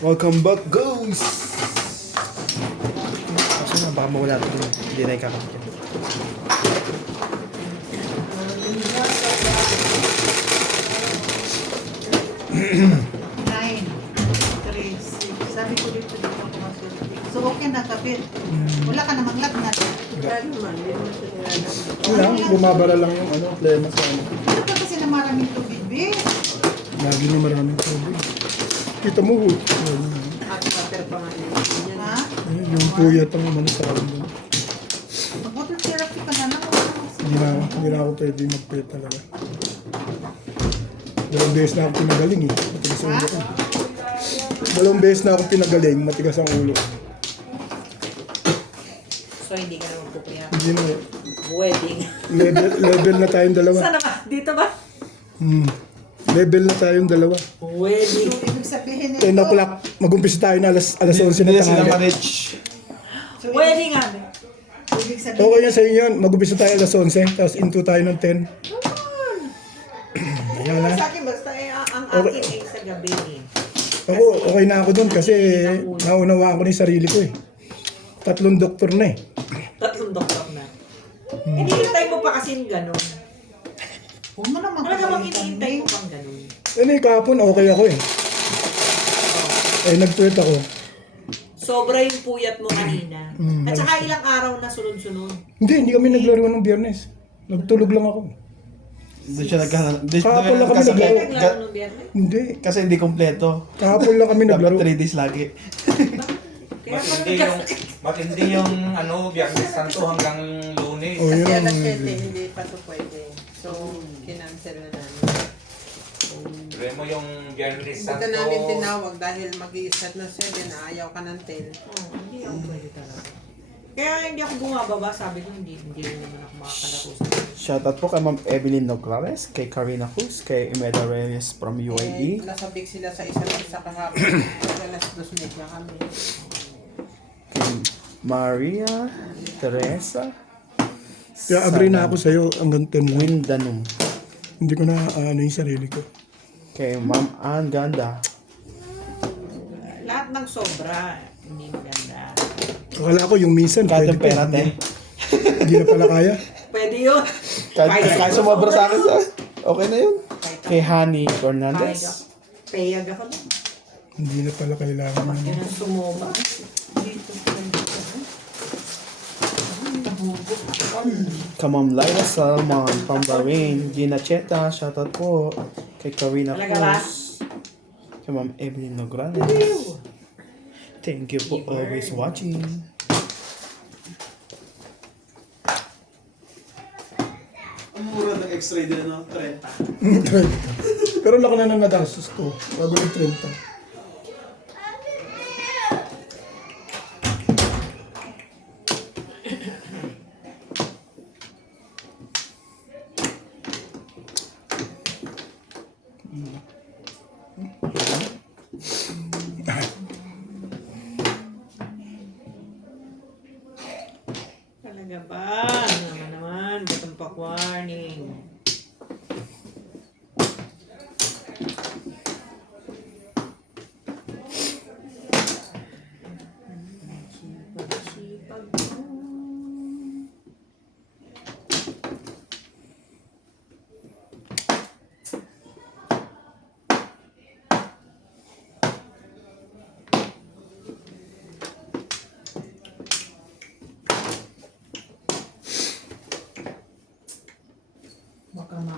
Welcome back, guys! Kasi nga, baka mawala ito dun. Hindi na ikakapit yan. Nine, three, six. Sabi ko dito dito ako masulti. So okay na kapit. Wala ka namang lagnat. Ano lang, bumabara lang yung plema sa ano. Ano ka kasi na maraming tubig, be? Lagi na maraming tubig. Kita mo, Hot water pa nga yun. Ha? yung puyat ang umano sa akin. Mag-bottle therapy ka na lang. Wala namang Hindi na ako pwede magpuyat talaga. Dalawang beses na ako pinagaling eh. Matigas ang ulo ko. Dalawang beses na ako pinagaling, matigas ang ulo ko. So, hindi ka naman pupuya. Hindi na Wedding. level na tayong dalawa. Sana ba? Dito ba? Level na tayong dalawa. Wedding. So, ibig sabihin 10 nito, o'clock, mag-umpisa tayo na alas 11 na tanghali. Wedding nga. ibig sabihin, Okay yan sa inyo yun. Mag-umpisa tayo alas 11, tapos into tayo ng 10. Ayan na. Sa akin, basta ang Okay. akin ay sa gabi eh. Ako, okay na ako dun kasi naunawaan ko na yung sarili ko eh. 3 doktor na eh. 3 doktor na. Hinihintay mo pa kasi yung ganun. huwag mo naman Ano namang pagalitan, hinihintay be. mo pang ganun? Ano eh, kahapon okay ako eh. Nag-tweet ako. Sobra yung puyat mo kanina. Mm, At saka ilang araw na sunod-sunod. Hindi kami naglaro ng biyernes. Nagtulog lang ako. Hindi siya nagkaroon. Kahapon lang kami Kaya naglaro. naglaro ng biyernes. Hindi. Kasi hindi kompleto. Kahapon lang kami naglaro. Dapat 3 days lagi. Kaya Matindi yung, matindi yung Biyernes Santo hanggang Lunes. Oh, yun Kasi ang... alas 7, hindi pa to pwede. So, kinancel na namin. Tuloy mo yung Biyernes Hindi Santo. ka namin tinawag dahil mag-i-start ng 7, ayaw ka ng 10. hindi ako pwede talaga. Kaya hindi ako bumababa, sabi ko hindi rin naman ako makakalaro sa akin. Shoutout po kay Ma'am Evelyn Nograles, kay Karina Cruz, kay Imeda Reyes from UAE. Nasabik sila sa isa't isa kahapon. Alas 2 media kami. Kay Maria Teresa Kaya agree na ako sa'yo hanggang 10 lang. Windanum. Hindi ko na yung sarili ko. Kay Ma'am Ann Ganda. Lahat ng sobra, hindi maganda. Akala ko yung minsan Kada pwede pera, pa. te. Hindi na pala kaya. Pwede yun. Kahit sumobra sa akin sa... Okay na yun. Kay Honey Kahit Fernandez. payag ako na. Hindi na pala kailangan. Yan ang sumoma. Kay Ma'am Lyra Salmon from Bahrain. Gina Cheta, shoutout po. Kay Karina Talaga ba? Cruz. Kay Ma'am Evelyn Nograles. Thank you for always watching. Ang mura ng x-ray din, no? 30. Pero laki na ng nagastos ko. Bago yung 30. Talaga ba? Naman, batang pa warning. Sipag mo. Baka ma...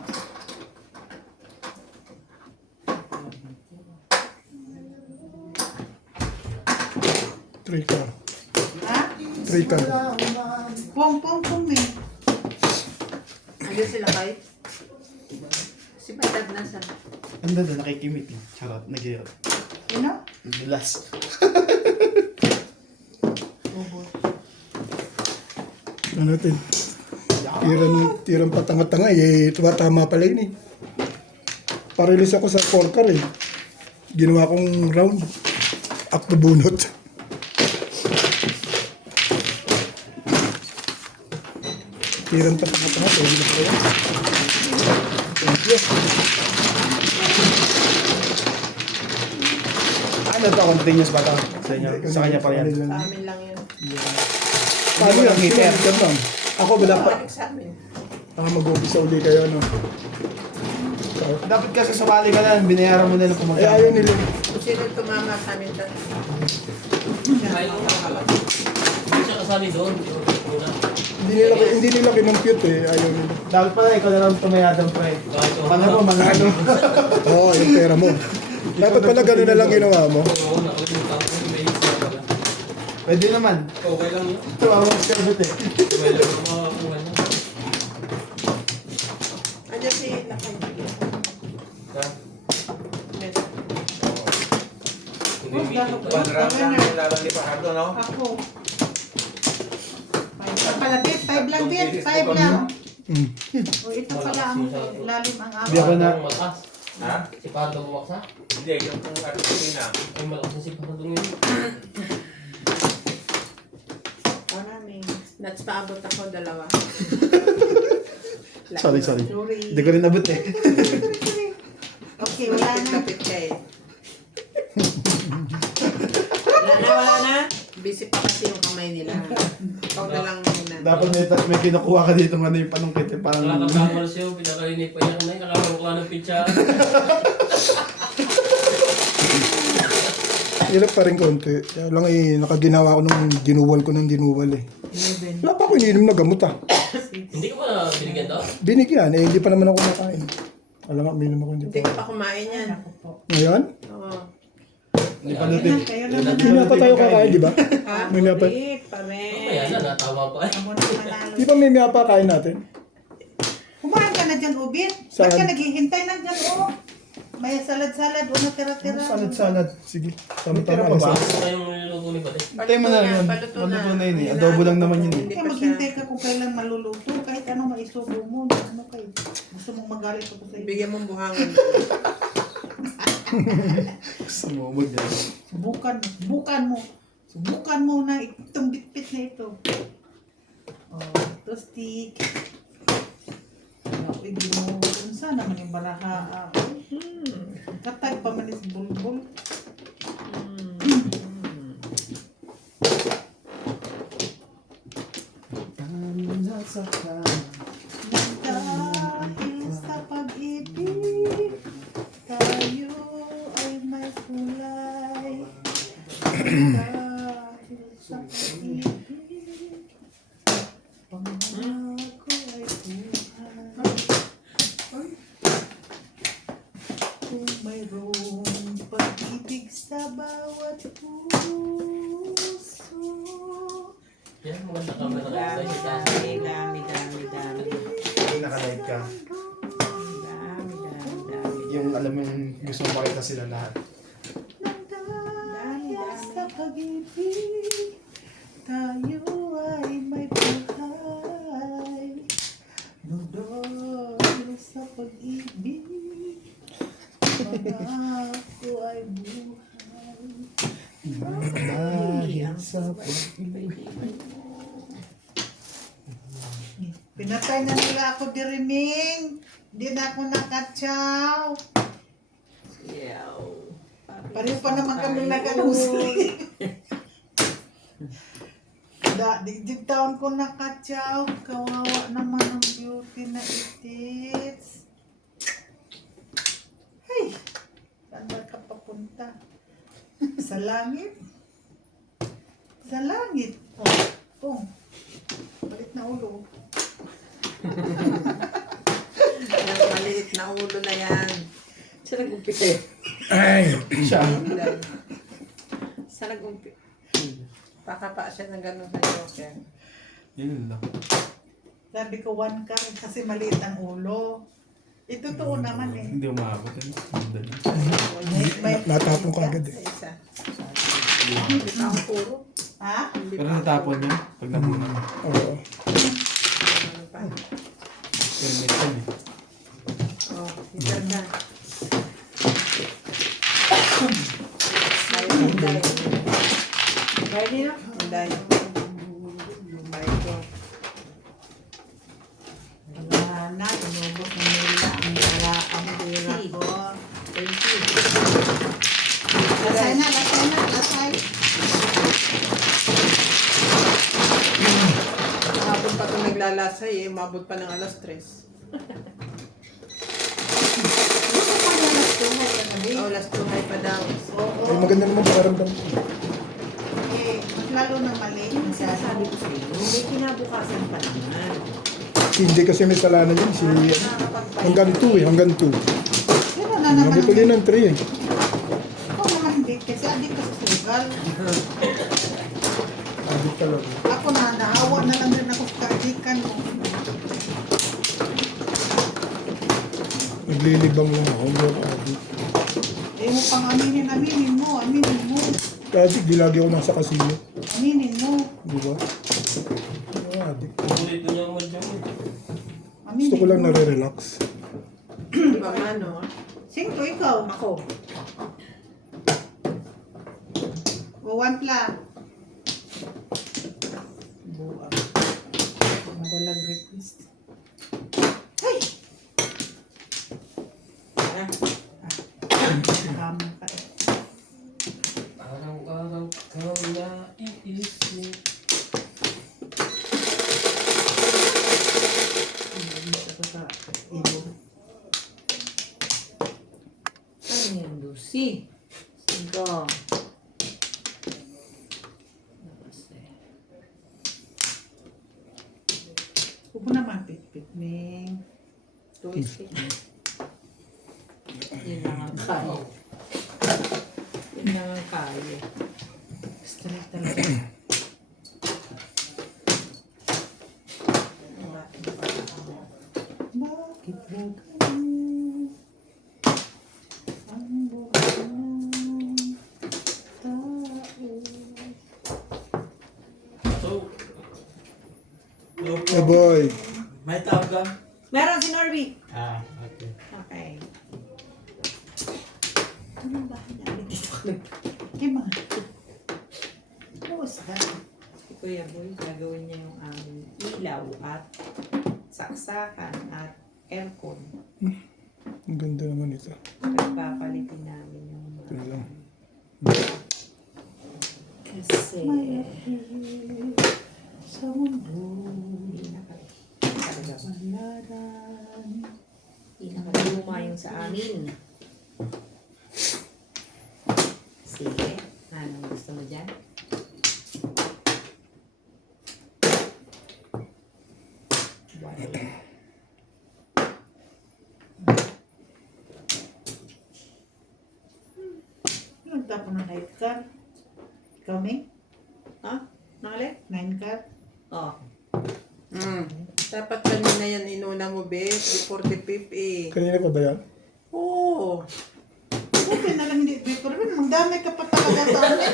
Three ka. ha? 3 ka. Pong, eh. Ano sila kahit? Si Patag nasa. Ang ganda, nakikimit lang. Charot, nag-iot. You know? Last. Ano natin? Tirang patanga-tanga tumatama pala yun eh. Parilis ako sa 4-car eh. Ginawa kong round. Akto bunot. Tirang patanga-tanga. Pwede na pala. Thank you. Ano to? Continuous ba to? Sa inyo? Sa kanya pa yan. Sa amin lang yun. Paano yan? Heater. Heater ma'am. Ako wala pa. Balik sa amin. Mag-umpisa uli kayo, no? Dapat kasi sumali ka na, binayaran mo na lang kung Eh, ayaw nila. Kung sino tumama sa amin tatlo. Hindi siya kasali doon. Una. Hindi nila kinompute eh. Ayaw nila. Dapat pala ikaw na lang tumayadang pre. Paano mo, manalo? Oo, yung pera mo. Dapat pala gano'n na lang ginawa mo. Oo, nakalimutan ko. May isa pala. Pwede naman. Okay lang yun. Tumawa ko sa eh. Well, makakuha niya. Andiyan si Lakay. Ha? Yes. Hindi yung meeting pa. Quadrant lang yung lalalipahan doon, no? Ako. 5 palapit, 5 lang din, 5 lang. Mm. O ito pala ang lalim ang Hindi ako na. Malakas. Ha? Si Pando bumaksa. Hindi, yung kung Argentina. Ay, malakas na si Pando yun. O namin. Nuts paabot ako, dalawa. Sorry. Sorry. Hindi ko rin nabot eh. Okay, wala na. Lapit ka eh. Wala na. Busy pa kasi yung kamay nila. Ikaw na lang muna. Dapat may kinukuha ka dito ng ano yung panungkit eh. Parang... Nakakakamal siya. Pinakarinig pa niya kanay. Nakakakuha ng pizza. Hirap pa rin konti. Kaya lang eh, nakaginawa ko nung dinuwal eh. 11. Wala pa ako ininom na gamot ah. Hindi ko ba binigyan to? Binigyan eh, hindi pa naman ako nakain. Alam nga, minum ako hindi Hindi pa. ka pa kumain yan. Ako po. Ngayon? Oo. Hindi pa Kayo natin. na, kayo na. Hindi na pa tayo kakain, di ba? Ha? May maya pa. Ulit pa Kaya rin. na, natawa pa. Amo na manalo. Di ba may maya pa kain natin? Kumain ka na dyan, Ubit. Saan? Ba't ka naghihintay na dyan, oh? May salad-salad, o natira-tira. Salad. Sige. Tira Tama-tama. pa ba? Gusto ko yung niluluto ni Pate. Patay mo na yun. Paluto na yun eh. Adobo lang naman yun eh. Hindi Kaya pa maghintay siya. ka kung kailan maluluto. Kahit ano maisubo mo. Ano kayo? Gusto mong magalit ako sa iyo. Bigyan mong buhangan. Gusto mo, huwag yan. Subukan mo na itong bitbit na ito. Oh, ito stick. Pwede mo. Unsa naman yung baraha. Katay pa man is bulbul. Dahil sa pag-ibig, tayo ay may kulay. Dahil sa pag-ibig, pangako ay buhay. Kung mayroong pag-ibig sa bawat puso. Yan, maganda ka ba na Dami. Naka-live ka. Dami. Yung alam mo yung gusto mo makita sila lahat. Dahil sa pag-ibig, tayo ay may buhay. Dahil sa pag-ibig, pangako ay buhay. Dahil sa pag-ibig. Pinatay na nila ako, Diriming. Hindi na ako nakatsaw. Pareho pa naman kami nakalusli. Digdig taon ko nakatsaw. Kawawa naman ang beauty na itis. Hey! Saan ba ka papunta? Sa langit? Sa langit? Oh. Balit na ulo. Yung maliit na ulo na yan. Siya nag-umpisa. Ay! Siya. Siya nag-umpisa. Pakapa siya ng gano'n sa Joker. Yun lang. Sabi ko, 1 ka kasi maliit ang ulo. Ito totoo naman eh. Hindi umabot. Natapon ko agad eh. Isa. Hindi pa ako puro. Ha? Hindi Pero pa ako. natapon niya pag nabunan. Oo. Ano pa? Pero may time eh. Oh, isa na. Hinday. Hinday nila? Hinday. Hinday ko. Wala na, inubos na nila ang dala ang pera ko. Thank you. Lasay na, lasay naglalasay eh. Umabot pa ng alas 3. Gusto pa niya na tuhay ka gabi. Oh, alas 2 pa daw. Oo. Ay, maganda naman pakaramdam ko. Eh, mas lalo na mali. Yung sinasabi ko sa'yo, may kinabukasan pa naman. Hindi kasi may salanan yun. Si, hanggang 2 eh, hanggang 2. Pero na naman. Nabito din ng 3 eh. Ako naman hindi. Kasi adik ka sa sugal. Adik talaga. Ako na, naawa na lang rin ako sa kaadikan mo. Naglilibang lang ako. Hindi ako adik. Eh mo pang aminin mo. Aminin mo. Adik, di lagi ako nasa kasino. Aminin mo. Di ba? Adik. Ulit ko niya mag Aminin Gusto ko lang mo. nare-relax. Diba ano? Singto, ikaw. Ako, O, one pla. buwag. Walang request. Ay! Ah, Tama ka eh. Araw-araw kang naiisip. Isa ko sa ibo. Ano yan, Lucy? Sige. Huwag mo naman pit-pit, Ming. Twisting. Yun lang ang kaya. Yun lang ang kaya. Gusto na talaga. Bakit ba ganyan? Ang buhay ng tao. So, Eh boy. May tawag ka? Meron si Norby. Ah, okay. Okay. Anong bahay na alin ito? Kaya mga. What was that? Si Kuya Boy, gagawin niya yung aming ilaw at saksakan at aircon. Ang ganda naman ito. Nagpapalitin namin yung Ito na lang. kasi Sa mundo. Pinakaluma yung sa amin. Sige. Anong gusto mo dyan? Wala. Yung tapo ng night car. Ikaw, Ming? Ha? Nakalit? 9 car? Oh. Dapat kanina yan inuna mo, bes. Before the fifth eh. Kanina pa ba yan? Oo. Buti na lang hindi. Pero magdamay ka pa talaga sa amin.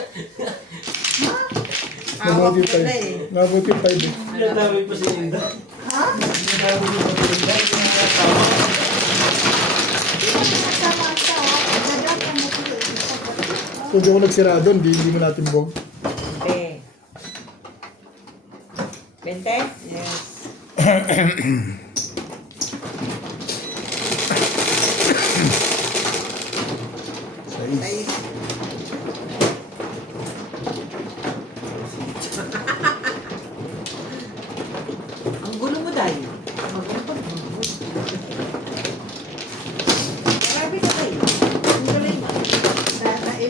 Awak Mabuti ka na tayo. eh. Mabuti tayo. Nadami pa si Linda. Ha? Nadami pa si Linda. Sama ka, ha? Nadamay mo ko. Kung di ako nagsira doon, hindi mo natin bog. 20? Yes. Sais. Ang gulo mo dahil. Grabe ka kayo. Ang galing.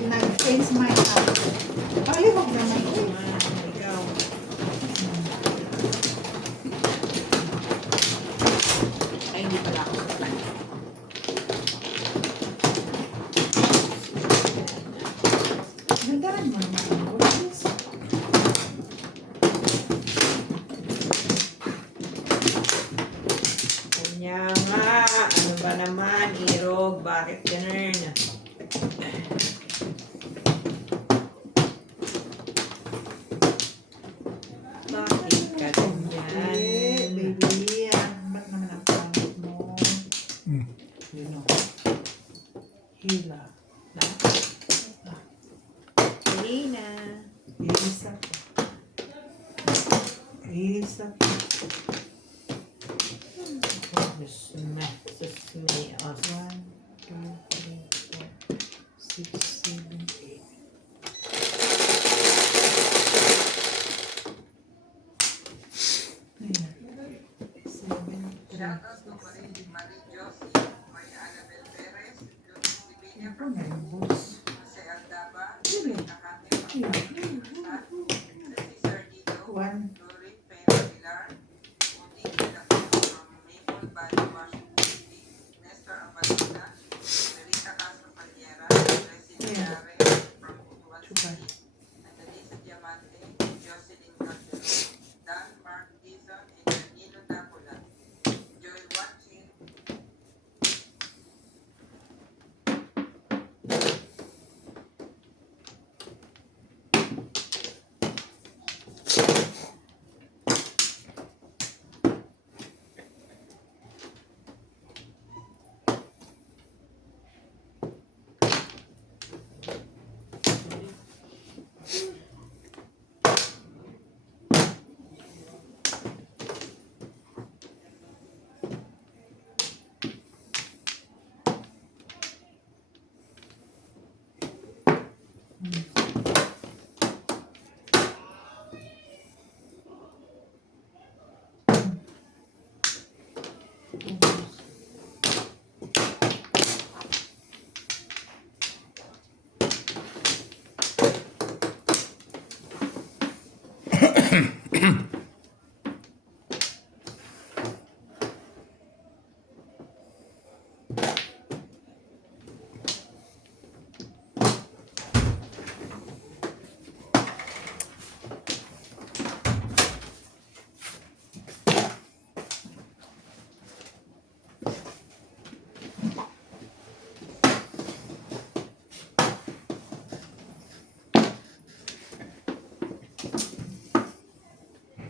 Nag-change my house. Palibog naman ko. Ikaw. Ay, hindi pala ako sa plan. Nagdaran mo naman ang bulis. Kanya nga. Ano ba naman, Irog? Bakit ganun? Bakit ka ganyan? Baby. Ba't naman ang pangit mo? You know. Hila. Na? Helena. Isa. Isa. Susme us. 1, 2, 3, 4, 6, 7, 8. Ayan. One. Yeah. Sugar.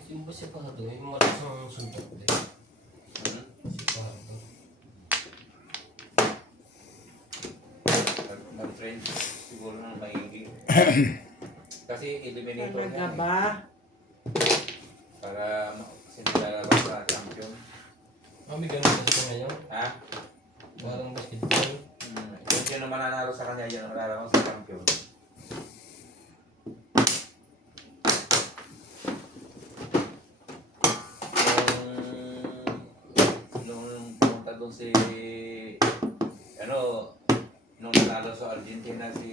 Yung ba si Pado? Yung malakas ang suntok din. Si Pado. Mag-trend siguro ng maigi. Kasi eliminator Talaga yan eh. ba? Para sinilalabas sa champion. Mami, ganun na ito ngayon. Ha? Parang basketball. Kung sino mananalo sa kanya, yan ang malalaman sa champion. Nung pumunta doon si nung nanalo sa Argentina si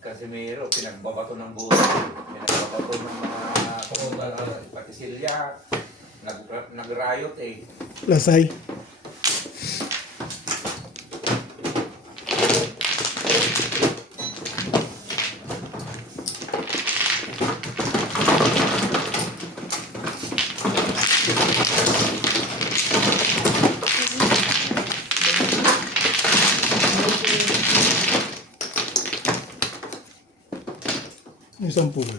Casemiro, pinagbabato ng buhay, pinagbabato ng mga pati Silya, nag-riot eh. Lasay. May 10 ba yun?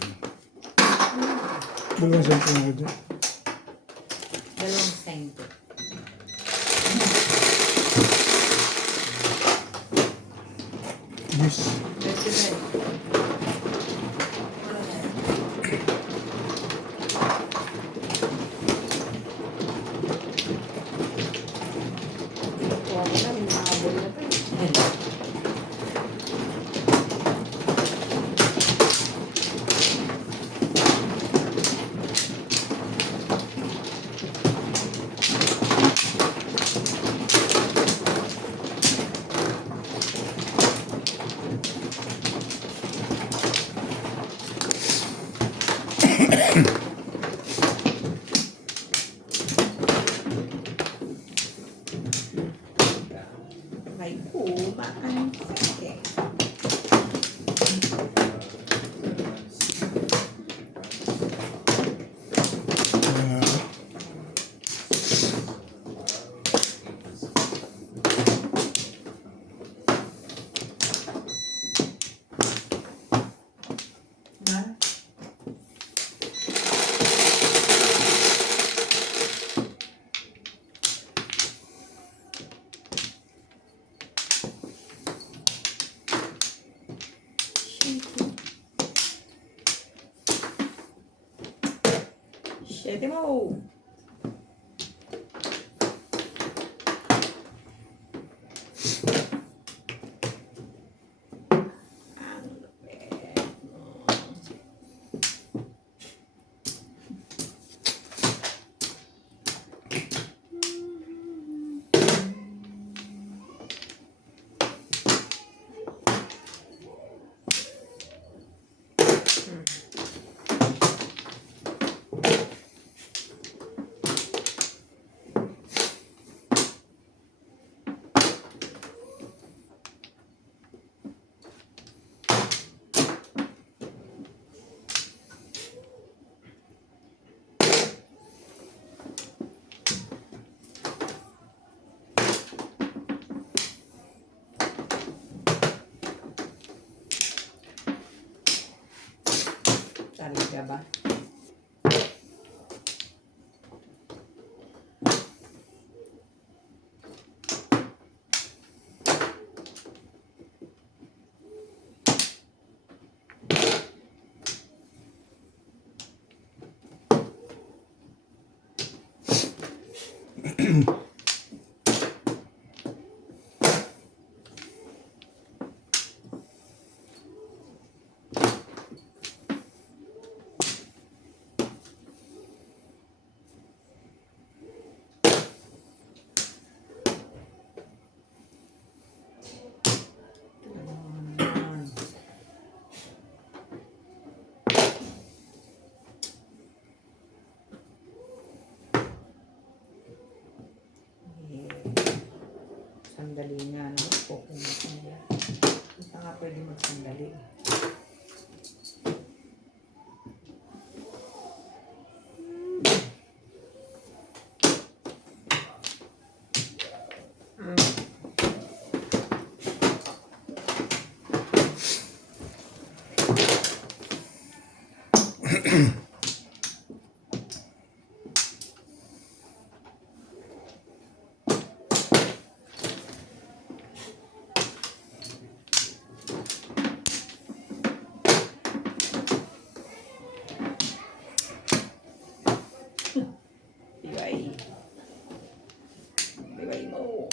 Dalawang 10 nga dyan. 2 cento. Yes. May kumaan sakit. Na? Siete mo. Ang lupit mo. Talaga ba? Ayan. Eh, sandali nga naman po kung ano. Hindi pa nga pwede magsandali. Bye-bye. Bye-bye mo.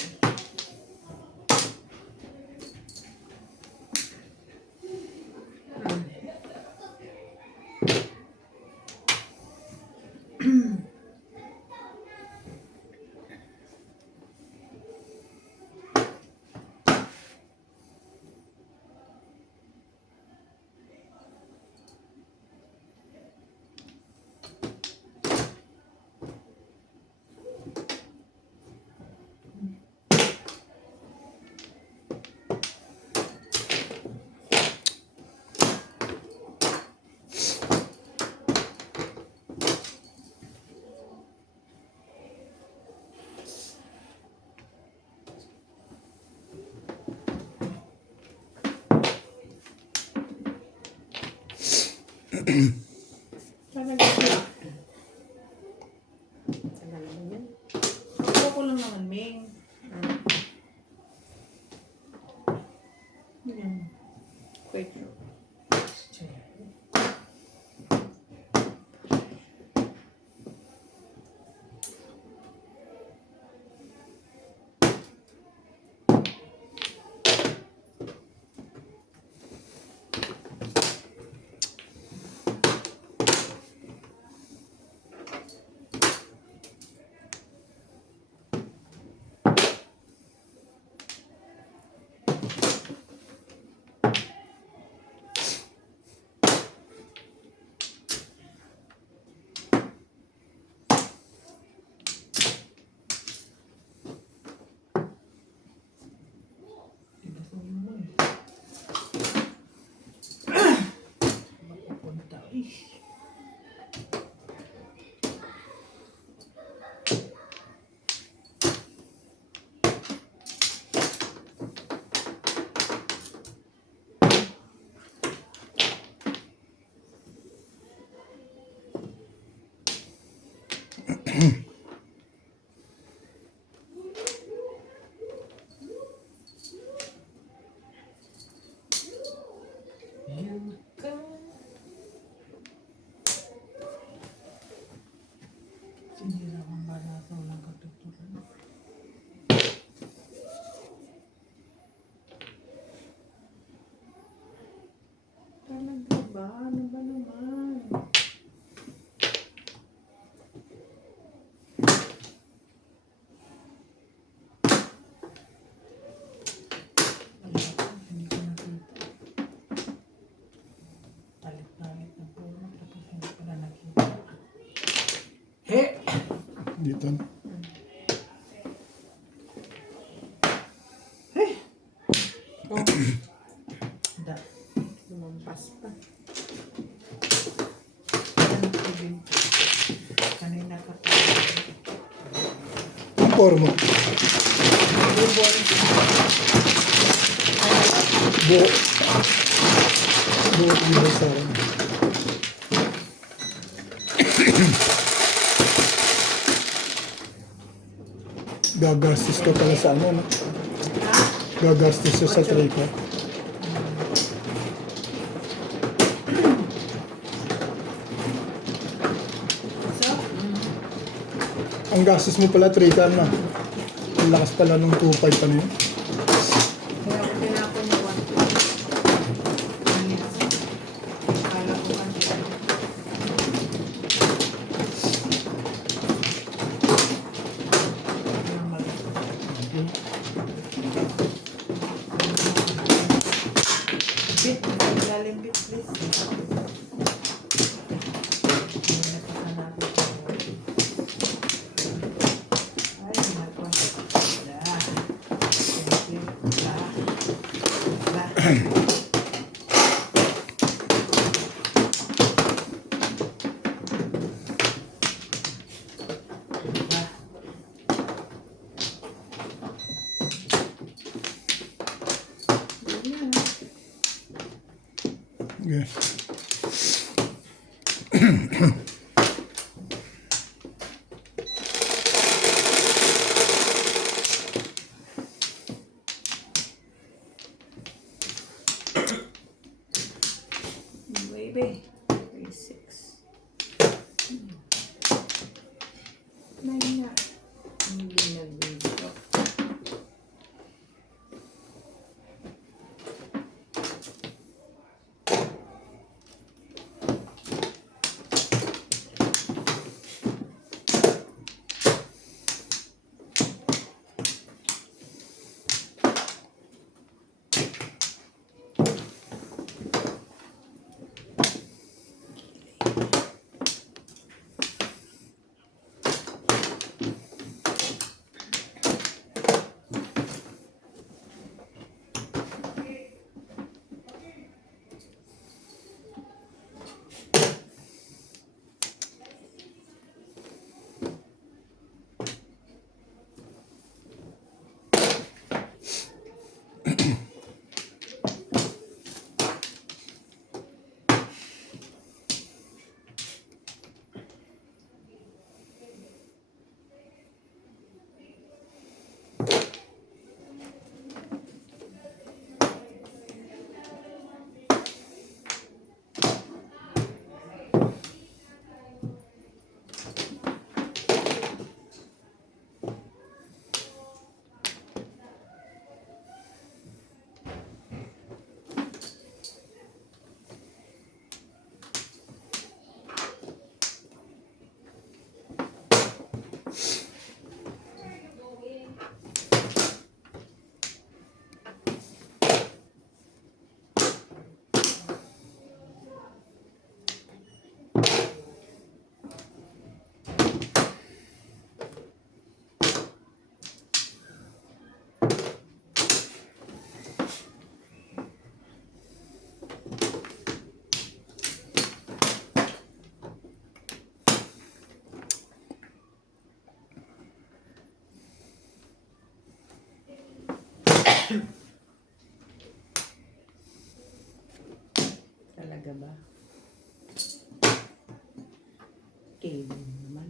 Talaga ba? Tagal naman yan. Ako ko lang naman, Ming. Wait. Talaga ba? Ano ba naman? Hindi ko nakita. Palit-palit na po. Tapos hindi ko na nakita. Dito. Oh. Da. Lumampas pa. Kanina ka pa. Ang forma. Buo. Buo dito sa akin. Gagastos ka pala sa ano, no? Gagastos ka sa tripa. So, Ang gastos mo pala, 3 na. Ang lakas pala nung 2.5 pa na yun. Kaya ko tinapon yung 1. Akala ko kanina. bit, ilalim bit, please. Ay, nako. Ah. Thank you. Yeah. Baby. 36. 9 na. Hindi nag-video. Talaga ba? Cable naman.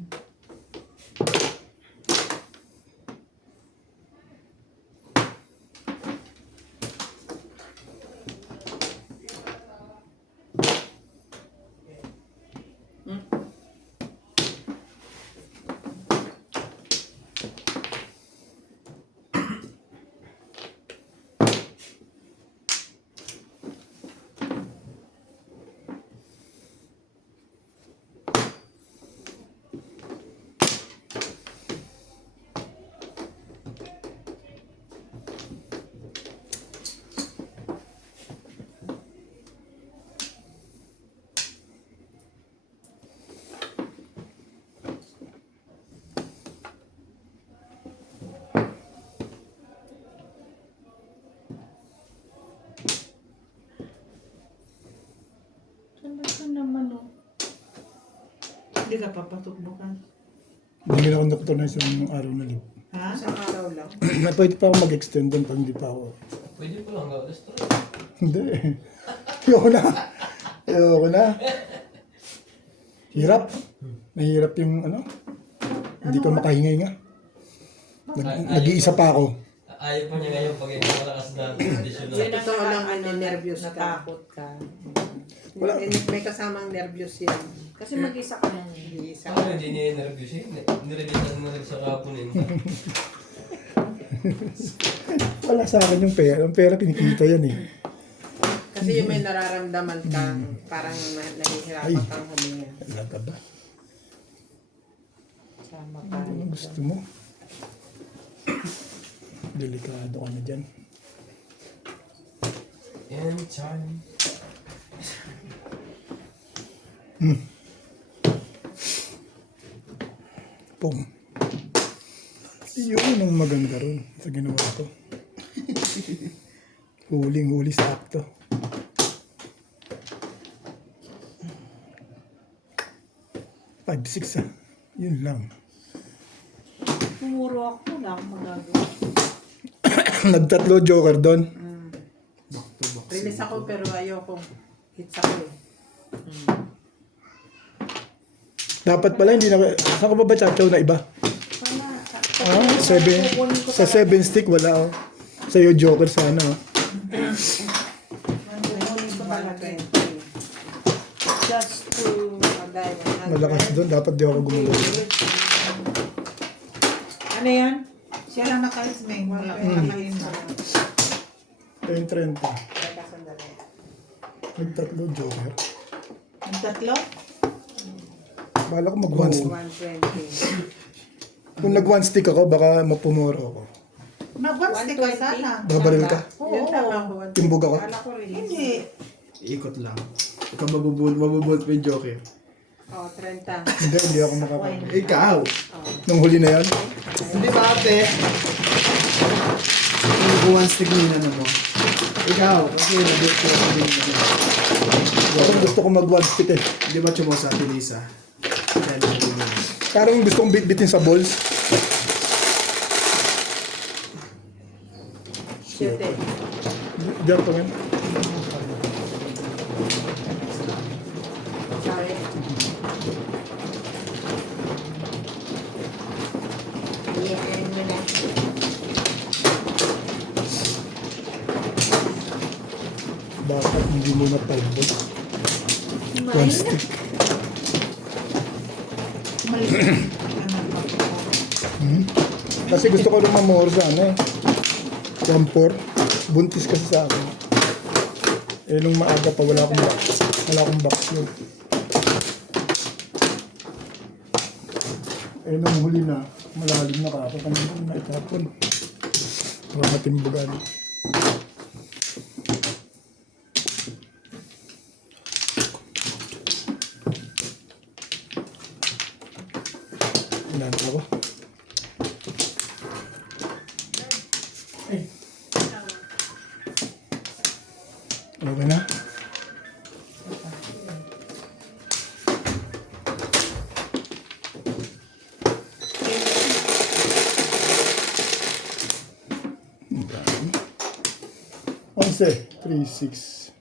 Talaga naman, oh. Hindi ka papasok bukas. Hindi na ako doktor na isang araw na lang. Ha? Isang araw lang. Pwede pa ako mag-extend doon pag hindi pa ako. Pwede ko lang gawin. Hindi. Ayoko na. Ayoko na. Hirap. Nahirap yung ano. Hindi ka makahinga-hinga. Nag-iisa pa ako. Ayaw pa niya ngayon pag ikaw malakas na kondisyon na. Yan ang totoo lang, nervyos ka. Natakot ka. Wala. May kasamang nervyos yan. Kasi mag-isa ka lang. Isa. Ano hindi niya nervous eh? Nirelitan mo na sa kapon eh. Wala sa akin yung pera. Yung pera kinikita yan eh. Kasi yung may nararamdaman ka, parang nahihirapan Ay. kang huminga. Wala ka ba? Sama ka. Ano gusto mo? Delikado ka na dyan. Anytime. Pong. Yun ang maganda ron sa ginawa ko. Huling-huli sa akto. Five, six ah. Yun lang. Pumuro ako, wala akong magagawa. Nagtatlo joker doon. Release ako pero ayoko. Hits ako eh. Dapat pala hindi na... Saan ka ba chachaw na iba? Ah, sa 7 stick wala oh. Sa'yo joker sana oh. Kukunin ko pala 20. Just to... Pagay, 100. Malakas doon. Dapat di ako gumulong. Ano yan? Siya lang nakalis, Meng. Wala ko Mm. nakalis. Ito yung 30. Teka, sandali. Nagtatlo joker. Ang tatlo? Bala ko mag-one stick. 120. Kung nag-one stick ako, baka mapumuro ako. Mag-one stick ka sana. Babaril ka. Yun tama ko. Timbog ako. Kala ko release. Hindi. Ikot lang. Ikaw mabubult mo yung joker. Oh, 30. Hindi ako makapag... Ikaw! Nung huli na yan, Hindi ba ate? Yung one stick nila na mo. Ikaw, kasi nabit ko sabi niya. gusto ko mag-one stick eh. Hindi ba chumo sa ate Lisa? Kaya nabit mo. Parang gusto kong bit-bitin sa balls. Shoot eh. Diyan to ngayon. Sorry. Iyan mo na. Bakit hindi mo na 5 balls? One stick. Maliit. Kasi gusto ko rin mamor sa ano eh. 1-4. Buntis kasi sa akin. Eh nung maaga pa wala akong box yun. Eh nung huli na, malalim na ka. Kanina na itapon. Para matimbugan. Ilan ako? Okay na? Ang dami. 11, 3, 6.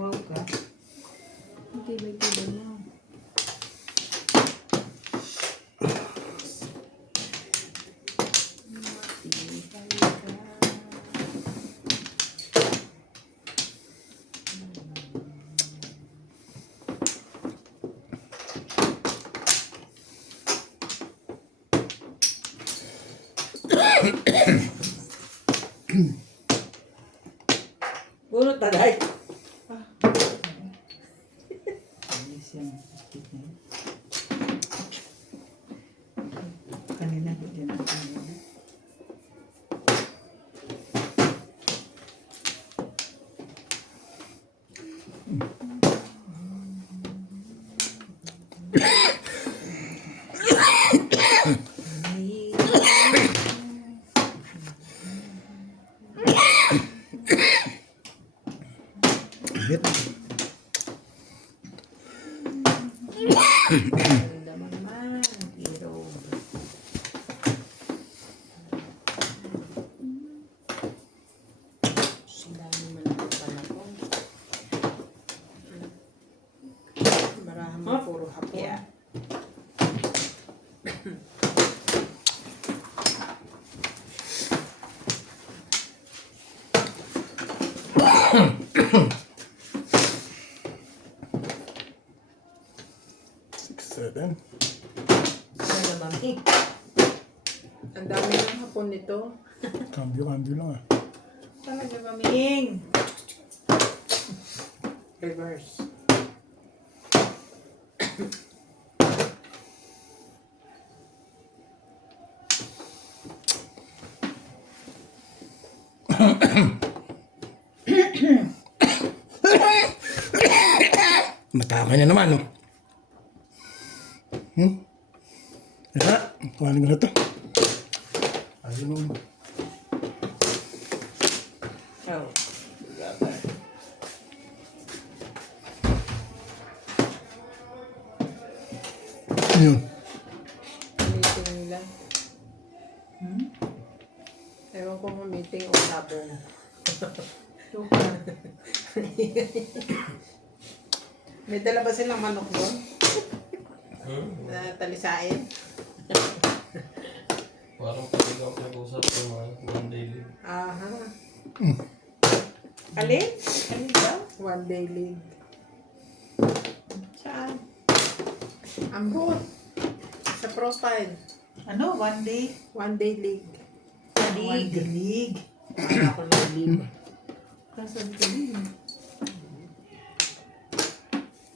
Wow ka. Hindi ba ito mo? Bunot na dahil. Kanina hindi na kanina. Hit. Ganda mo naman, hero. Ang dami Seven. Ano naman eh. Ang dami ng hapon nito. Cambio lang ah. Talaga maming. Reverse. Mataka niya naman, no? Teka, kuhanin ko na to. Ayun mo. Oh. Yun. Meeting nila. Ewan ko kung meeting o sabong. May dala ba silang manok doon? Na talisain? Parang pwede kang pinag-usap ng mga one daily. Aha. Alin? Alin daw? One day lead. Saan? Ambot. Sa profile. Ano, one day? One day league. One day league. Para ako na league. Kasan ka din?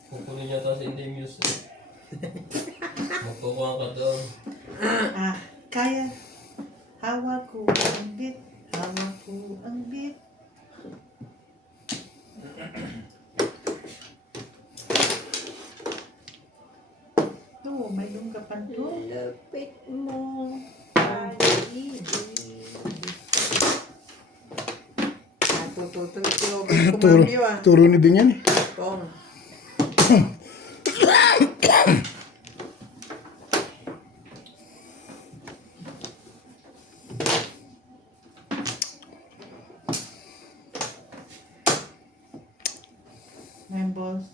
Kukunin niya tayo sa Indie Music. Magkukuha ka doon. Ah, kaya. Hawak ko ang bit. Hawak ko ang bit. Oh, may lungkapan to. Lapit mo. Tututun ko. Turo, Kumambyo ah. turo ni din yan eh. Tong. Members.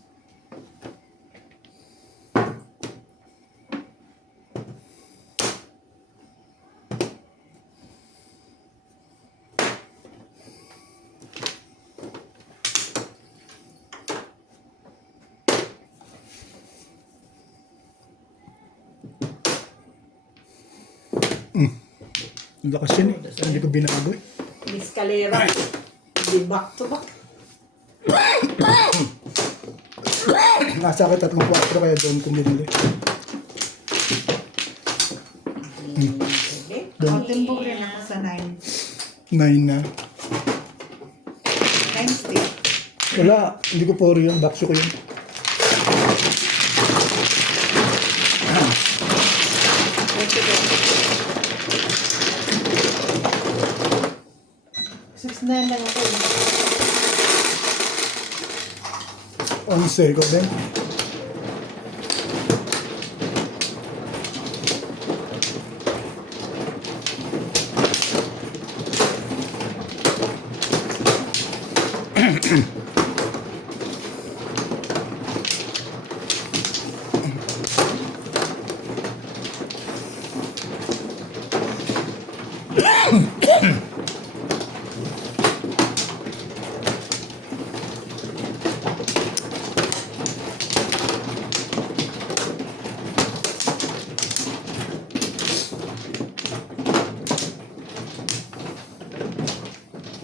Ang lakas yun eh. Hindi ko binago eh. Miss Calera. Di back to back. Nasa akin 3-4 kaya doon kung binili. Contempo rin ako sa 9 9 na. stick. Wala, hindi ko 4 yun. Bakso ko yun. Six nine lang ako. 11 ko din.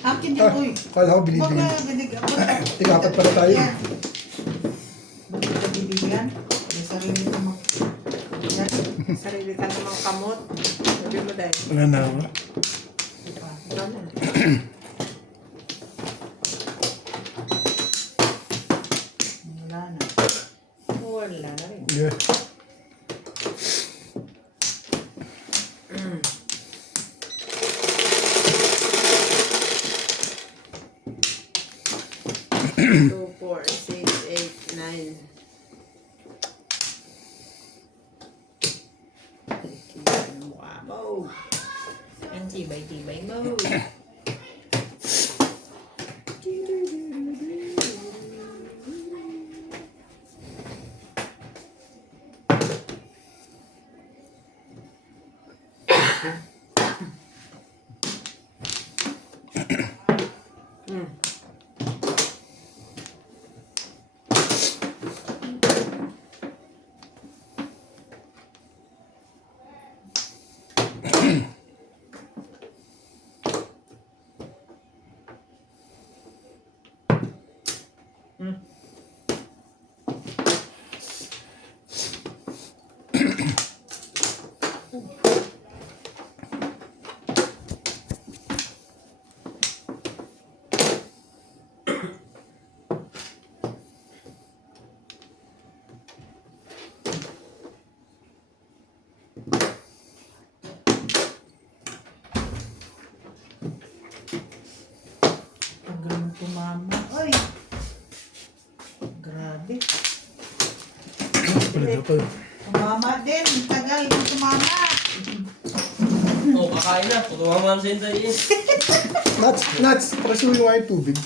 Akin yan, uy. Kala ko Huwag binibigyan. na binigyan. Tig-apat pala tayo. Yan. Bakit ka bibigyan? May sarili ka mag... Yan. Sarili ka namang kamot. Sabi mo dahil. Wala na ako. Wala na. Wala na. Wala na rin. Yeah. Two, 4, 6, 8, 9. Mukha mo. Ang tibay-tibay mo. Ang ganun tumama. Ay! Grabe. Pala dapat. Tumama din. Tagal yung tumama. Oh, kakain na. Tumama sa hintayin. Nuts, prasuhin mo nga yung tubig.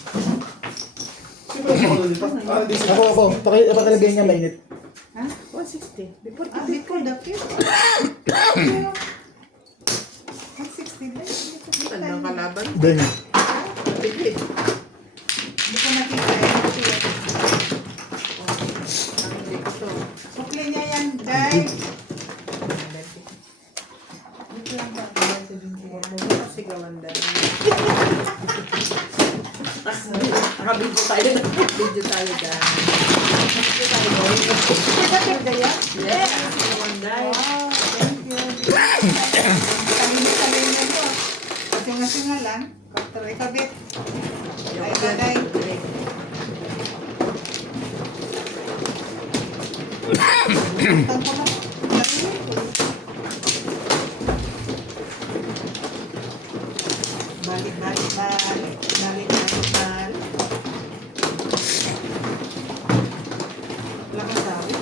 Ako. Pakilagay nga mainit. Ha? 160. Before Ah, before the fifth. 160 ba? Anong kalaban? Dahil Bigit. Hindi ko nakita eh. Ang hindi ko to. Sukli niya yan, Day. Dito lang ba? Huwag mo ko sigawan dahil. Nakabidyo tayo. Video tayo dahil. Video tayo dahil. Gaya? Yes, sigawan dahil. Wow, thank you. Kanina nyo. Pasinga-singa lang. Kaptara ikabit. Ay, Day. Tangko na. Balik. Wala kang sabi.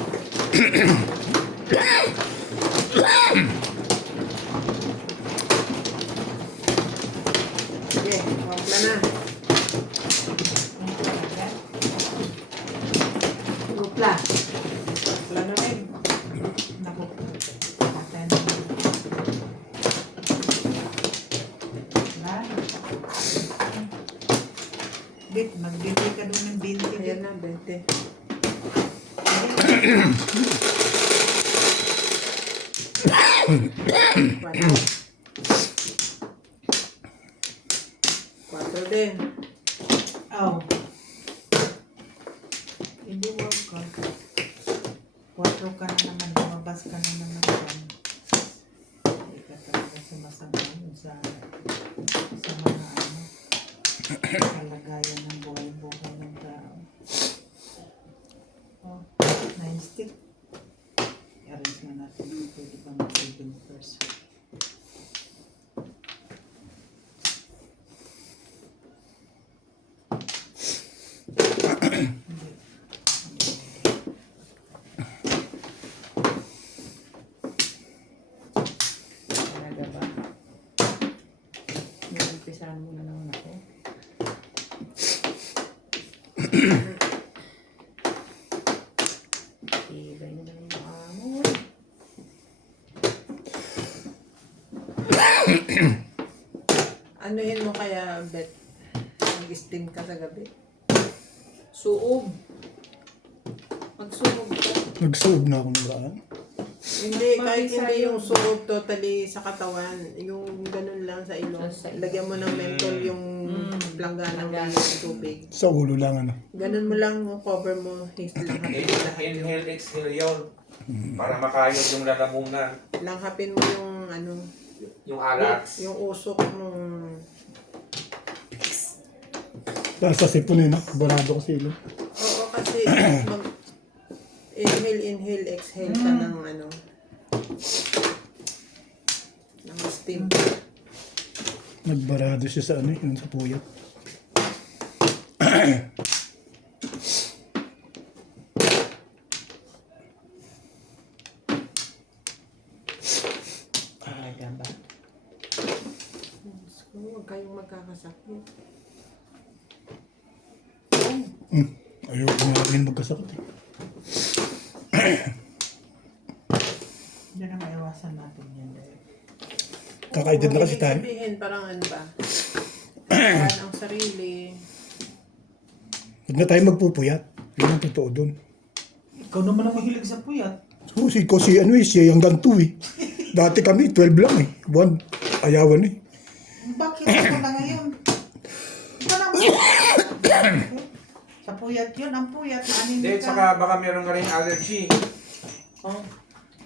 Sige, wala na. Rupla. Wala na rin. Naku. Patay na. Wala. Bit, magbili ka doon ng 20. Ayan na, 20. Quatro din. Oh. Hindi mo ka. 4 ka na naman, lumabas ka na naman. Hindi ka talaga sumasama sa mga kalagayan ng buhay-buhay ng tao. Oh, 9 stick. I-arrange na natin kung pwede pa mag-saving first. Talaga ba? Nilumpisahan mo na naman ako. Tibay na ng mukha mo. Ano yun mo kaya, Bet? Mag-steam ka sa gabi? Suog. Magsuog ka. nagsuog na ako ng raan. Hindi, kahit hindi yung suog totally sa katawan, yung ganun lang sa ilong. Lagyan mo ng mentol yung planggana ng tubig. Sa ulo lang ano. Ganun mo lang, cover mo, langhapin Inhale, exhale yun. Para makayod yung lalamunan, langhapin mo yung ano, yung alat. yung usok nung Dahil sa sipon yun, barado ko sa ilong. oo kasi mag inhale, exhale ka ng ano ng steam. Nagbarado siya sa ano, yun sa puyat. Talaga ba? Huwag kayong magkakasakit. Ayoko nga rin magkasakit eh. Hindi na maiwasan natin yan. Kakaedad na kasi Ibig tayo. sabihin, parang ano ba? Parang ang sarili. Huwag na tayo magpupuyat. Yun ang totoo dun. Ikaw naman ang mahilig sa puyat. So, si ano eh, siya hanggang 2 eh. Dati kami, 12 lang eh. 1, ayawan eh. Bakit ako na ngayon? Ito na mo. Sa puyat yun, ang puyat. Anin Hindi, ka. saka baka meron ka rin allergy. Oh,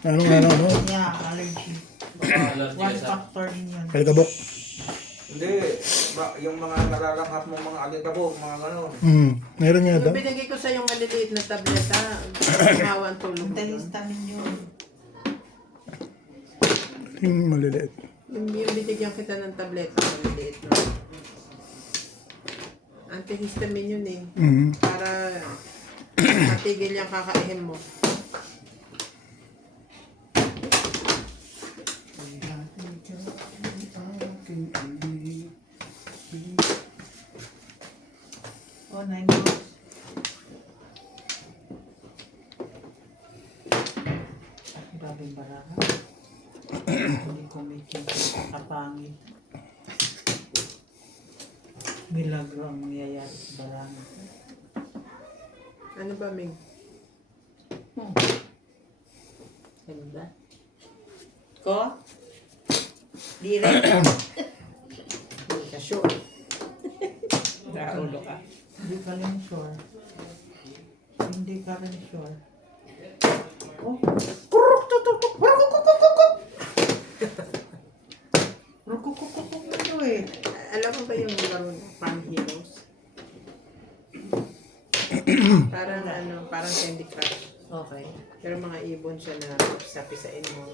Ano. yeah, allergy. Allergy One ka sa... factor din yun. Alikabok. Hindi, yung mga nalalanghap mong mga alikabok, mga gano'n. Meron nga daw. Yung binigay ko sa yung maliliit na tableta, gumawa ang tulog. Ang talis namin yun. Yung maliliit. Yung binigyan kita ng tableta, maliliit na. Antihistamine yun eh. Mhm. Para matigil yung kakaihim mo. Oh, 9 months. Grabing baraka. Hindi ko may kapangit. Milagro ang nangyayari sa baranga. Ano ba, Mig? Ganda. Ko? Direct. Hindi ka sure. Raulo ka. Hindi ka rin sure. Hindi ka rin sure. Oh. Rukukukukuk ito eh. Alam mo ba yung laro ng Farm Heroes? Parang parang Candy Crush. Okay. Pero mga ibon siya na sapisain mo.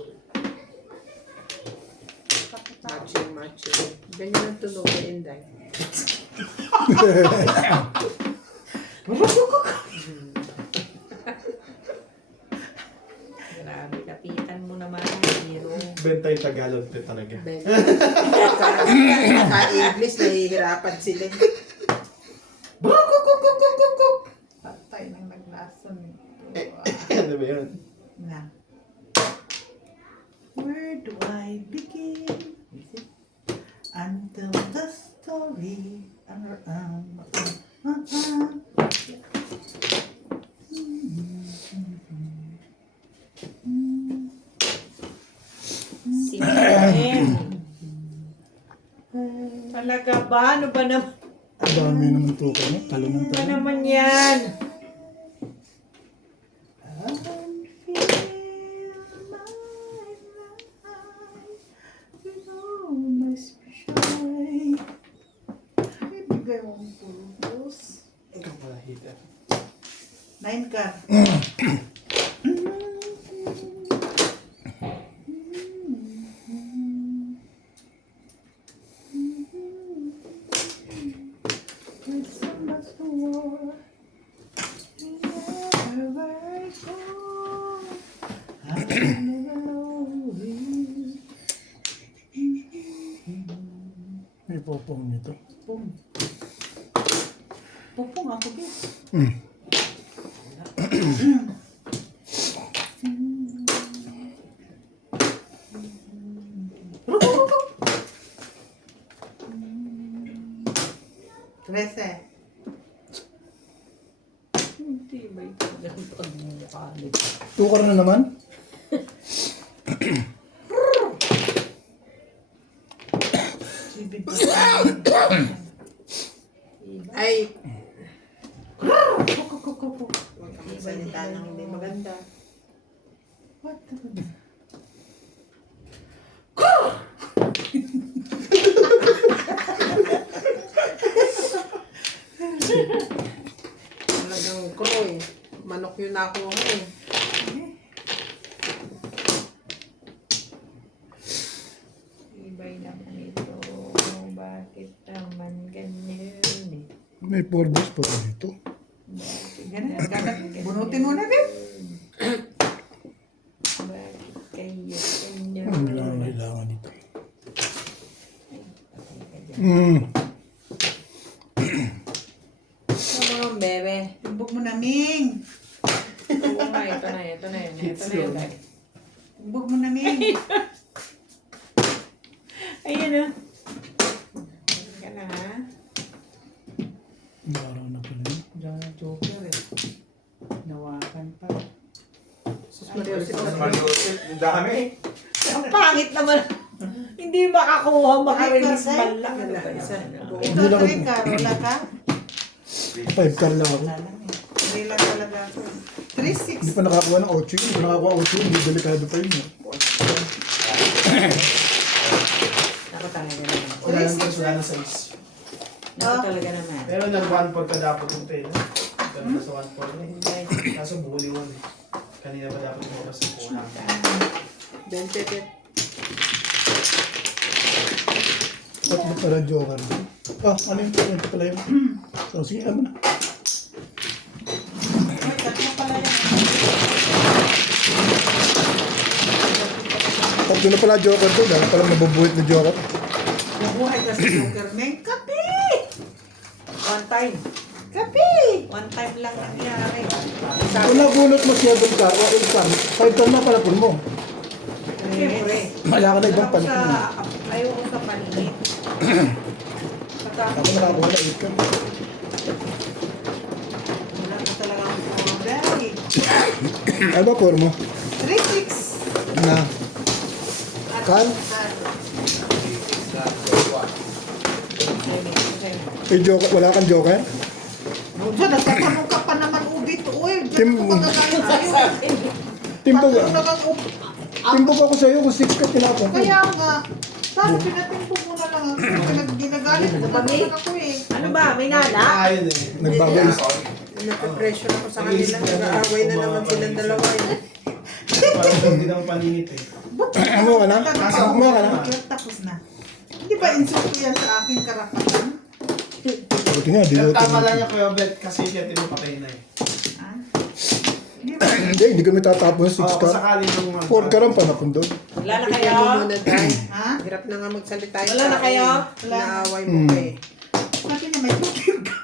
Matching. Ganyan ang tunog na Inday. Grabe, kapitan mo naman, hero. Bentay Tagalog pe talaga. Ka-English, nahihirapan sila. Patay nang naglason. Ano ba yun? Na. Where do I begin? Until the story. Talaga ba? Ano ba naman? Ang dami naman to ka na. Talo ng Ano ba talo. naman yan? Ikaw pala, Hita. 9 ka. There's so much more. Wherever I go, I never know you. May popong nito. Pum. Pupong ako, guys. Hmm. Trece. Hindi ba ito ang pagmumukha nito? Tukar na naman. Sibig ko. Ay, Kukukukuku. huwag kang magsalita ng hindi maganda. What the... Talagang crow eh. Manok yun nakuha eh. Ibay naman ito. Bakit naman ganyan eh? May 4 days pa rin dito. Ganyan. Bunutin mo na din. Bakit kayo ganyan? Ang kailangan nito. Hmm. Come on, bebe. Tumbok mo na, Ming. Oo nga, ito na yun. Ito na yun. Tumbok mo na, Ming. Ayun o. Ka na ha. Araw na pala yun. Diyan na joker eh. Nawakan pa. Sus Maria, Ang dami. Ang pangit naman. Hindi makakuha, makarelease man lang. wala, isa. Buo. Ito, Hindi lang- 3 ka. Wala ka? 5 car lang ako. Wala lang eh. 3 lang talaga ako. 3-6. Hindi pa nakakuha ng 8 yun. Hindi pa nakakuha 8 yun. Hindi delikado pa yun. Ako talaga naman. Wala lang kasi wala na size. Ako talaga naman. Pero nag-1-4 ka dapat yung tayo. Pero nasa 1-4 na eh. Kaso buhuli 1 eh. Kanina pa dapat mo kasi 4 na. 20. yan. Ito pala joker. Ano yung ito pala yun? So, sige, ano na. Ay, tatlo pala yan. Pag doon na pala joker to, dahil palang nabubuhit na joker. Nabuhay kasi Joker Meng. Kape! One time. Kape! One time lang nangyari. Kung nabunot mo 7 ka, o 8 ka, 5 ka na pala mo. Siyempre. Maya ka na ibang Ako palit mo. ayoko sa paninit. Ako nakakuha na 8 ka. Wala ka talagang order. Ano ba core mo? 3-6. Na. Kan? May joker, wala kang joker? Diyan, nagtatanong ka pa naman ubit. Uy, Tim- diyan ako magagalit sa'yo. Timbog, Tatanong na kang ubit. timbog ako sa'yo kung 6 ka tinapon ko. Kaya nga, sana pinatimpo mo na lang ako. Ginagalit mo naman ako eh. Ano ba? May nala? Ayun eh. Nagbago is. Nape-pressure ako sa kanila. Nag-aaway na naman silang dalawa eh. Parang daw din ang paninit eh. Ano ka na? Ano ka na? Tapos na. Hindi ba insulto yan sa aking karapatan? Buti nga, Pero dilotin tama mo. lang niya Kuya Bet kasi siya tinupatay na eh. Ha? Hindi ba? Hindi kami tatapon sa 6 Oo, ka. kung sakali nung 4 ka rin panapon doon. Wala na Bigyan kayo? mo muna tayo. Ha? Hirap na nga magsalita yung Wala na tao kayo? eh. Wala na. Naaway mo pa eh. Sabi niya may bukid ka.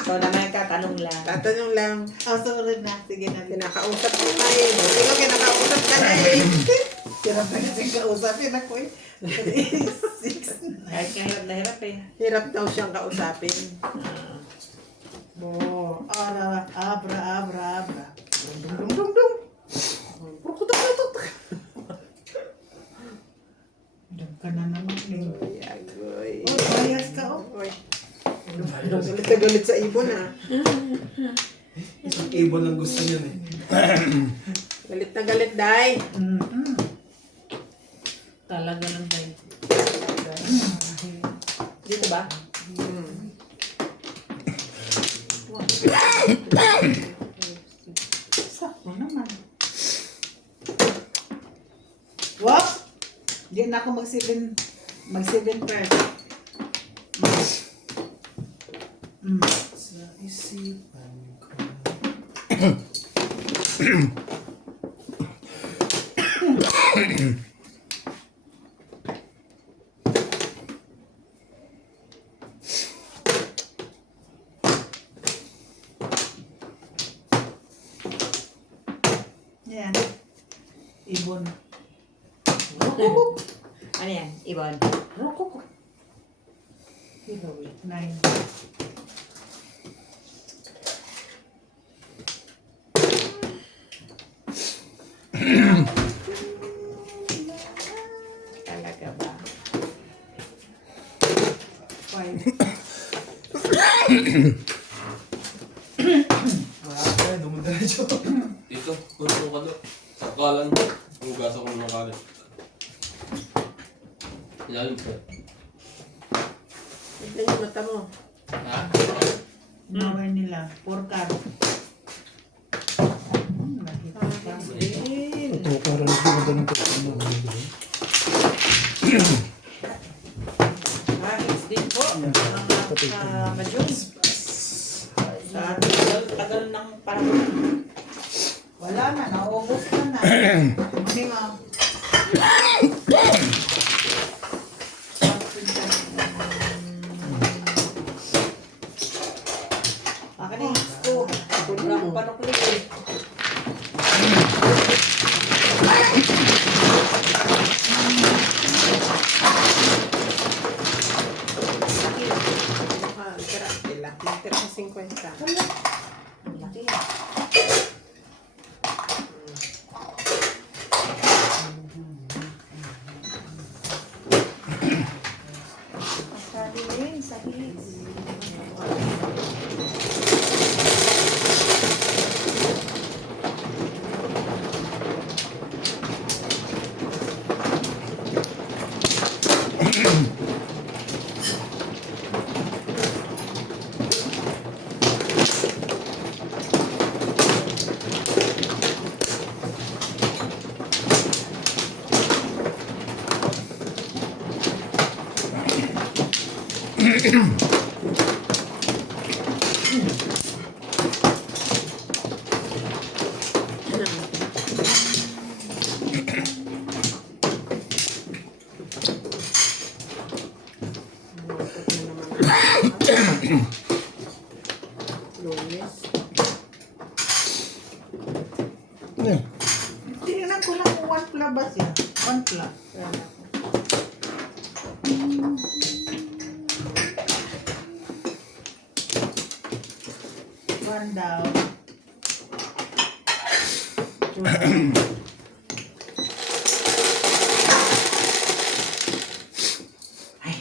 So naman katanong lang. Tatanong lang. Oh, sorry na. Sige na. Kinakausap ko pa eh. Hindi ko kinakausap ka na eh. Hirap na kasi kausapin ako eh. 6. Kahit kahirap na hirap eh. Hirap daw siyang kausapin. Oh, abra, abra. Dung. Dum ka na naman. Ay, agoy. Oh, bias ka oh. Oy. Galit na galit sa ibon ah. Isang ibon ang gusto niyan eh. Galit na galit, Day. Talaga lang tayo. Dito ba? Sakto naman. Wap! Di na ako mag-7 first. Sa isipan ko. Yan. Ibon. Ano yan? Ibon? Rokoko. 9. Talaga ba? 5. Kaya dumadiretso. Dito, punta ko ka doon. Sa kalan, hugasan ko ng kalan. Ilalim ko. Tignan yung mata mo. Ha? Number nila. 4 card. Nakita ka. Ito, para rin sa mga ganun ko. Hangis din po. Mga madyos. Sa tagal ng panahon. Wala na. Naubos ka na. Hindi mo. Akin eh. Gusto. Sobrang panukli eh. Tira sa 50. Ang laki ah. Lunes. Ano yan? Tinignan ko lang kung 1 pla ba siya. 1 pla. Kaya na ako. One down. Two down. Ay.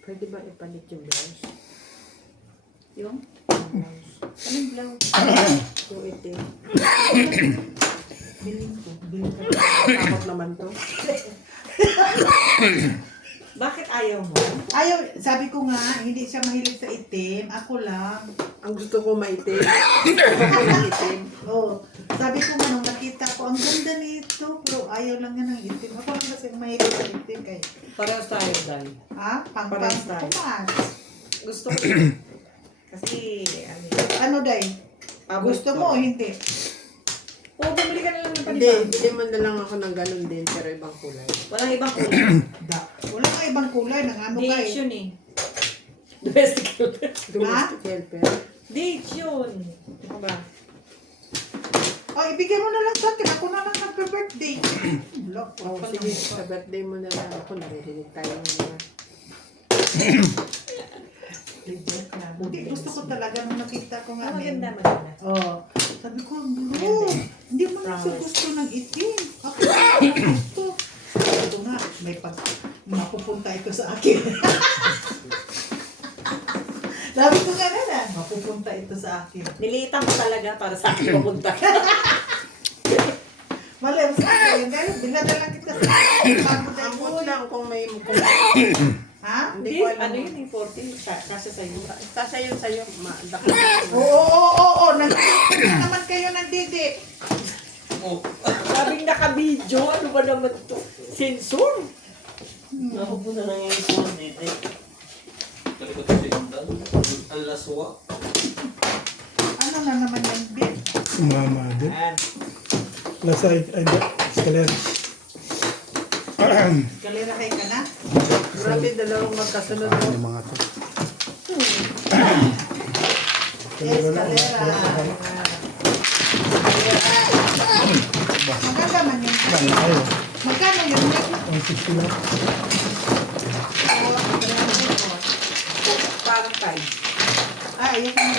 Pwede ba ipalit yung blouse? Yung? Blouse. Anong blouse? Yung itim. Bilhin ko. Bilhin ko. Takot naman to. Bakit ayaw mo? Ayaw, sabi ko nga, hindi siya mahilig sa itim. Ako lang. Ang gusto ko maitim. Maitim. Oo. Sabi ko nga, nung nakita ko, ang ganda nito. Pero ayaw lang niya ng itim. Ako lang kasi mahilig sa itim. Kaya, Parehas tayo, Dali. ha? Parehas tayo. Pumas. Gusto ko. Kasi, Ano, Day? Gusto mo o hindi? Oo, bumili ka na lang ng Hindi, panibang. bili man na lang ako ng ganun din, pero ibang kulay. Walang ibang kulay. Da. Wala ka ibang kulay. Nang ano ka Dates eh. yun eh. Domestic helper. Domestic helper. Dates yun. Ano ba? O, ibigay mo na lang sa akin. Ako na lang nagpe-birthday. Look, Oh, sige, sa birthday mo na lang ako, naririnig tayo ng mga. Hindi, gusto ko talaga nung nakita ko nga. Maganda, maganda. Oh, sabi ko, bro, hindi mo na siya gusto ng itim. Ako gusto. Ito nga, may mapupunta ito sa akin. Sabi ko nga na, mapupunta ito sa akin. Nilitan ko talaga para sa akin pupunta. Malay mo sa akin, dahil binadala kita sa akin. Ambot lang kung may Ha? Hindi ko Ano alam. yun yung 40? Kasi sa'yo. Sasayo sa'yo, Oo. Nagkakita naman kayo ng didi. Oh, Sabing naka-video, ano ba naman ito? Sensor? nakupo na lang yung phone eh. Talikot ko si Undan. Ang laswa. Ano na naman yan, Bip? Mama din. Lasay, ay, escalera. Galera kayo ka na? Grabe, dalawang magkasunod mo. Yung mga to. Escalera. Maganda man yun. Ano kayo? Magkano yun? 160 lang. Parang 5. Ah, ayoko na.